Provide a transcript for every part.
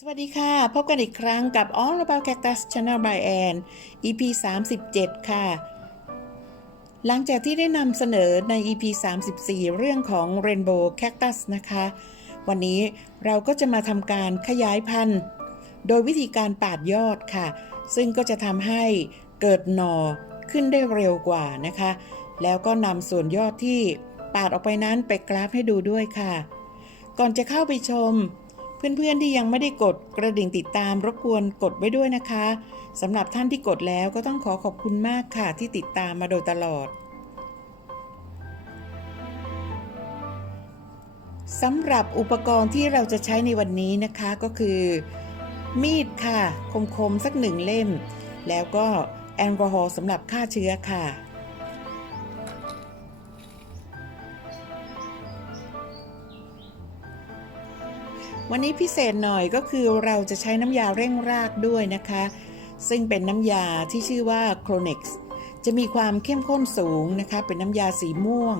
สวัสดีค่ะ พบกันอีกครั้งกับ All About Cactus Channel by Ann EP 37 ค่ะ หลังจากที่ได้นำเสนอใน EP 34 เรื่องของ Rainbow Cactus นะคะ วันนี้เราก็จะมาทำการขยายพันธุ์ โดยวิธีการปาดยอดค่ะ ซึ่งก็จะทำให้เกิดหน่อขึ้นได้เร็วกว่านะคะ แล้วก็นำส่วนยอดที่ปาดออกไปนั้นไปกราฟให้ดูด้วยค่ะ ก่อนจะเข้าไปชม เพื่อนๆที่ยังไม่ได้กดกระดิ่งติดตามรบกวนกดไว้ด้วยนะคะสำหรับท่านที่กดแล้วก็ต้องขอขอบคุณมากค่ะที่ติดตามมาโดยตลอดสำหรับอุปกรณ์ที่เราจะใช้ในวันนี้นะคะก็คือ มีดค่ะ คมๆ สักหนึ่งเล่ม แล้วก็แอลกอฮอล์สำหรับฆ่าเชื้อค่ะ วันนี้พิเศษหน่อยก็คือเราจะใช้น้ำยาเร่งรากด้วยนะคะ ซึ่งเป็นน้ำยาที่ชื่อว่า c r o n e x จะมีความเข้มข้นสูงนะคะ เป็นน้ำยาสีม่วง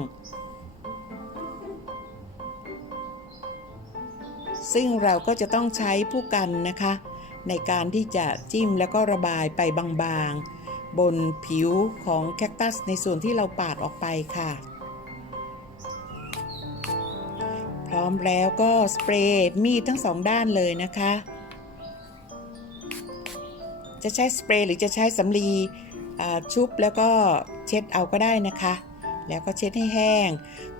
ซึ่งเราก็จะต้องใช้ผู้กันนะคะ ในการที่จะจิ้มแล้วก็ระบายไปบางๆ บนผิวของแคคตัสในส่วนที่เราปาดออกไปค่ะ พร้อมแล้วก็สเปรย์มีดทั้งสองด้านเลยนะคะ จะใช้สเปรย์หรือจะใช้สำลีชุบแล้วก็เช็ดเอาก็ได้นะคะ แล้วก็เช็ดให้แห้ง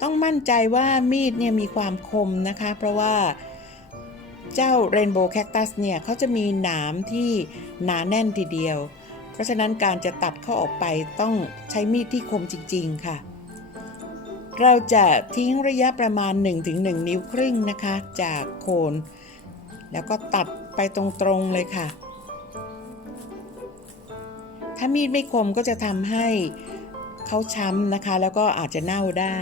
ต้องมั่นใจว่ามีดเนี่ยมีความคมนะคะ เพราะว่าเจ้าเรนโบว์แคคตัสเนี่ยเขาจะมีหนามที่หนาแน่นทีเดียว เพราะฉะนั้นการจะตัดเข้าออกไปต้องใช้มีดที่คมจริง ๆ ค่ะ เราจะทิ้งระยะประมาณ 1-1 นิ้วครึ่งนะคะ จากโคน แล้วก็ตัดไปตรงๆเลยค่ะ ถ้ามีดไม่คมก็จะทำให้เขาช้ำนะคะ แล้วก็อาจจะเน่าได้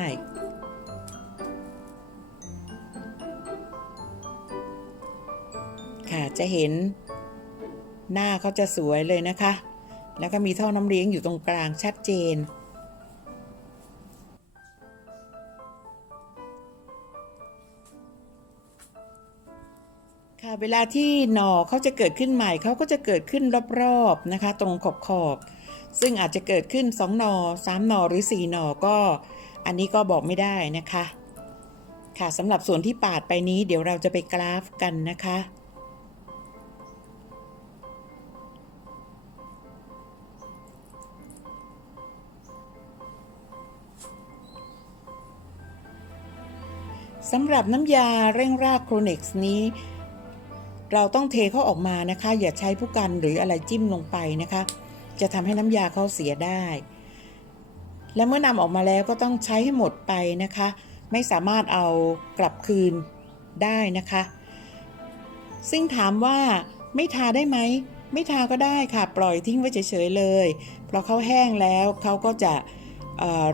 ค่ะจะเห็นหน้าเขาจะสวยเลยนะคะ แล้วก็มีท่อน้ำเลี้ยงอยู่ตรงกลางชัดเจน ค่ะเวลาที่หน่อเขาจะเกิดขึ้นใหม่เขาก็จะเกิดขึ้นรอบๆนะคะ ตรงขอบขอบซึ่งอาจจะเกิดขึ้น2หน่อ3หน่อหรือ4หน่อก็อันนี้ก็บอกไม่ได้นะคะ ค่ะสำหรับส่วนที่ปาดไปนี้เดี๋ยวเราจะไปกราฟกันนะคะสำหรับน้ำยาเร่งรากโครเน็กซ์นี้ เราต้องเทเขาออกมานะคะ อย่าใช้ผู้กันหรืออะไรจิ้มลงไปนะคะ จะทำให้น้ำยาเขาเสียได้ และเมื่อนำออกมาแล้วก็ต้องใช้ให้หมดไปนะคะ ไม่สามารถเอากลับคืนได้นะคะ ซึ่งถามว่าไม่ทาได้ไหม ไม่ทาก็ได้ค่ะ ปล่อยทิ้งไว้เฉยๆเลย เพราะเขาแห้งแล้วเขาก็จะ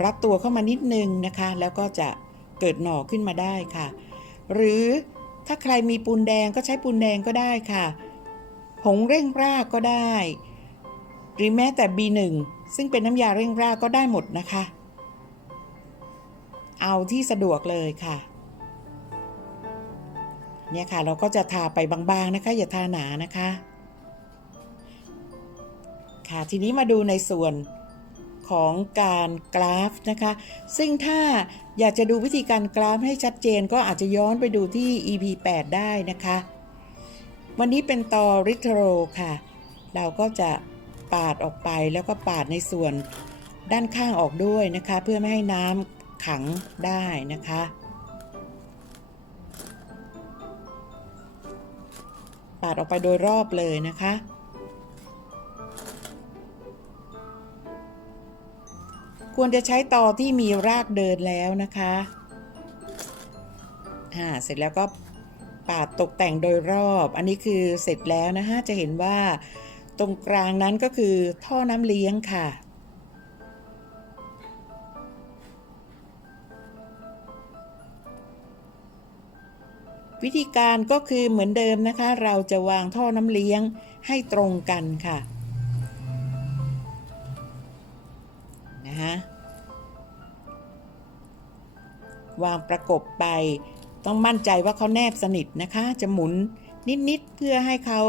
รัดตัวเข้ามานิดนึงนะคะ แล้วก็จะเกิดหน่อขึ้นมาได้ค่ะ หรือ ถ้าใครมีปูนแดงก็ใช้ปูนแดงก็ได้ค่ะ ผงเร่งรากก็ได้ หรือแม้แต่ B1 ซึ่งเป็นน้ำยาเร่งรากก็ได้หมดนะคะ เอาที่สะดวกเลยค่ะ เนี่ยค่ะเราก็จะทาไปบางๆนะคะ อย่าทาหนานะคะ ค่ะทีนี้มาดูในส่วน ของการกราฟนะคะ ซึ่งถ้าอยากจะดูวิธีการกราฟให้ชัดเจนก็อาจจะย้อนไปดูที่ EP 8 ได้นะคะ วันนี้เป็นตอริทโรค่ะ เราก็จะปาดออกไปแล้วก็ปาดในส่วนด้านข้างออกด้วยนะคะ เพื่อไม่ให้น้ำขังได้นะคะปาดออกไปโดยรอบเลยนะคะ ควรจะใช้ตอที่มีรากเดินแล้วนะคะอ่าเสร็จแล้วก็ปาดตกแต่งโดยรอบ อันนี้คือเสร็จแล้วนะฮะจะเห็นว่าตรงกลางนั้นก็คือท่อน้ำเลี้ยงค่ะวิธีการก็คือเหมือนเดิมนะคะ เราจะวางท่อน้ำเลี้ยงให้ตรงกันค่ะ วางประกบไป ต้องมั่นใจว่าเขาแนบสนิทนะคะ จะหมุนนิด ๆ เพื่อให้เขา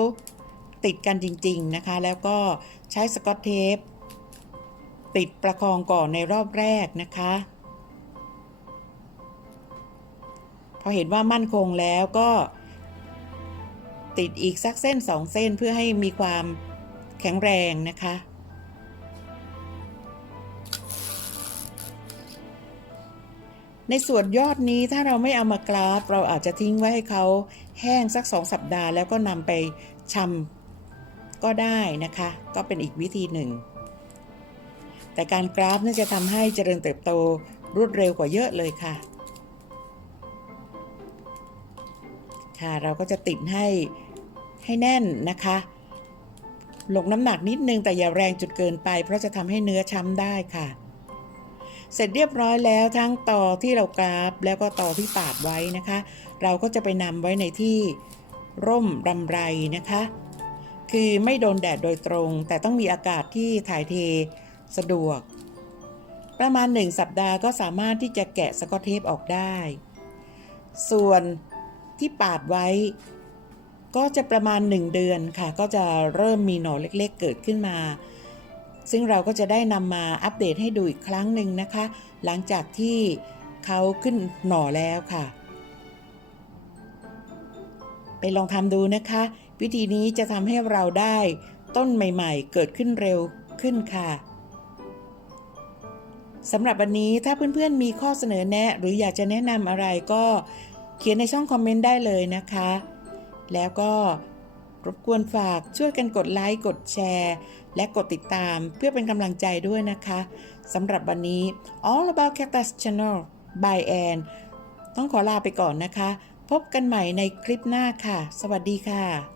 ติดกันจริง ๆ นะคะ แล้วก็ใช้สกอตเทป ติดประคองก่อนในรอบแรกนะคะ พอเห็นว่ามั่นคงแล้วก็ ติดอีกสักเส้นสองเส้นเพื่อให้มีความแข็งแรงนะคะ ในส่วนยอดนี้ถ้าเราไม่เอามากราฟ เราอาจจะทิ้งไว้ให้เขาแห้งสักสองสัปดาห์ แล้วก็นำไปชำก็ได้นะคะ ก็เป็นอีกวิธีหนึ่ง แต่การกราฟน่าจะทำให้เจริญเติบโตรวดเร็วกว่าเยอะเลยค่ะ ค่ะเราก็จะติดให้ให้แน่นนะคะลงน้ำหนักนิดนึงแต่อย่าแรงจุดเกินไป เพราะจะทำให้เนื้อช้ำได้ค่ะ เสร็จเรียบร้อยแล้วทั้งต่อที่เรากราฟแล้วก็ต่อที่ปาดไว้นะคะ เราก็จะไปนำไว้ในที่ร่มรำไรนะคะ คือไม่โดนแดดโดยตรง แต่ต้องมีอากาศที่ถ่ายเทสะดวก ประมาณ 1 สัปดาห์ก็สามารถที่จะแกะสกอตเทปออกได้ ส่วนที่ปาดไว้ ก็จะประมาณ 1 เดือนค่ะ ก็จะเริ่มมีหน่อเล็กๆเกิดขึ้นมา ซึ่งเราก็จะได้นำมาอัปเดตให้ดูอีกครั้งหนึ่งนะคะ หลังจากที่เขาขึ้นหน่อแล้วค่ะ ไปลองทำดูนะคะ วิธีนี้จะทำให้เราได้ต้นใหม่ๆ เกิดขึ้นเร็วขึ้นค่ะสำหรับวันนี้ถ้าเพื่อนๆมีข้อเสนอแนะ หรืออยากจะแนะนำอะไรก็เขียนในช่องคอมเมนต์ได้เลยนะคะ แล้วก็รบกวนฝากช่วยกันกดไลค์กดแชร์ และกดติดตามเพื่อเป็นกำลังใจด้วยนะคะสำหรับวันนี้ All About Cactus Channel by Ann ต้องขอลาไปก่อนนะคะ พบกันใหม่ในคลิปหน้าค่ะ สวัสดีค่ะ